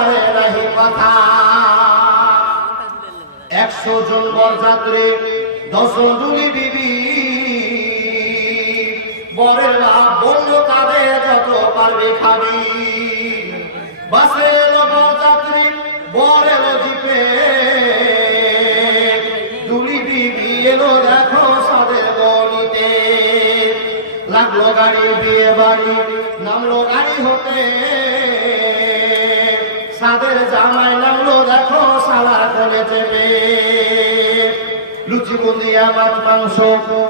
পারে নাহি কথা। 100 জন বরযাত্রী 10 জন দুলি বিবি, বরের বাপ বলল তাদের যত পারবে খাবি। বাসে এলো বরযাত্রী, বর এলো জিপে, দুলি বিবি এলো দেখো সাদের গলিতে। লাগলো গাড়ি বিয়ে বাড়ি, নামলো গাড়ি হতে, সাদের জামাই নামলো দেখো সালা করে চেপে। লুচি বুন্দিয়া মাছ মাংস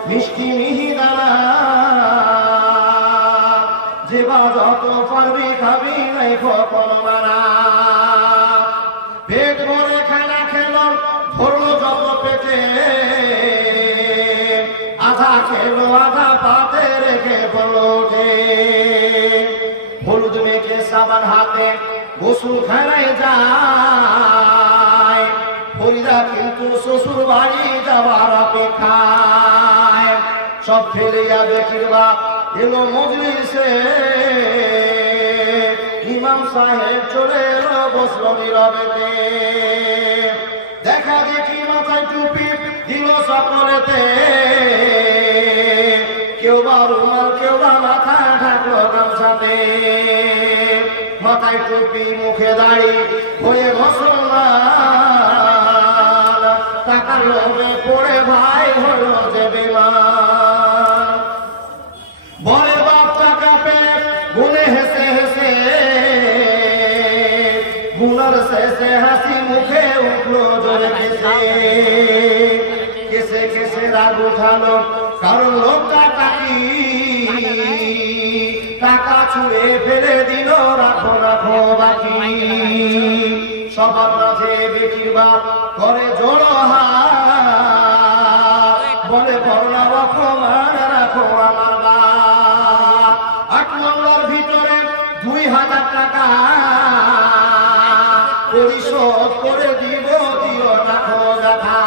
মিষ্টি মিহিদানা, যেবা যত পারবি খাবি নাই কখনো মানা। পেট ভরে খানা খেলো, ধরলো যত পেটে, আধা খেলো আধা পাতে রেখে পড়লোকে। হলুদ মেখে সাবান হাতে গোসল খানায় যায়, ফরিদা কিন্তু শ্বশুর বাড়ি যাবার অপেক্ষায়। সব ফেলিয়া বেটির বাপ এলো মজলিসে, ইমাম সাহেব চলে এলো বসলো নীরবেতে। দেখা দেখি মাথায় টুপি দিল সকলেতে, কেউ বা রুমাল কেউ বা মাথা ঢাকলো গামছাতে। মাথায় টুপি মুখে দাড়ি হয়ে মুসলমান, টাকার লোভে পড়ে ভাই হলো যে বেমান। বরের বাপ টাকা পেয়ে গুনে হেসে হেসে, গুনার শেষে হাসি মুখে উঠলো জোরে কেসে। কেসে কেসে রাগ উঠালো কারণ লোকটা টাকি, টাকা ছুঁড়ে ফেলে দিল রাখো রাখো বাকি। সবার মাঝে বেটির বাপ করে জোড়ো হাত, বলে করোনা অপমান রাখো আমার বাপ। 8 মামলার ভিতরে 2000 টাকা পরিশোধ করে দিব, দিও রাখো দেখা।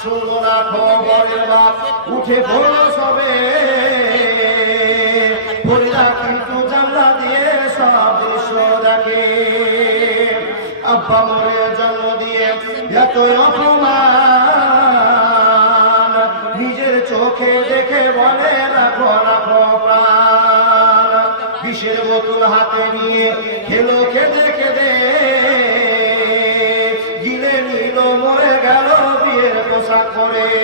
শুনো না খবরের বাপ উঠে পড়ল সবে, ফরিদা কিন্তু জানলা দিয়ে সব দৃশ্য দেখে। আব্বা মরে জন্ম দিয়ে এত অপমান, নিজের চোখে দেখে বলে রাখো রাখো প্রাণ। বিষের বোতল হাতে নিয়ে খেলো খেতে খেতে, গিলে নিল মরে গেল বিয়ের পোশাক পরে।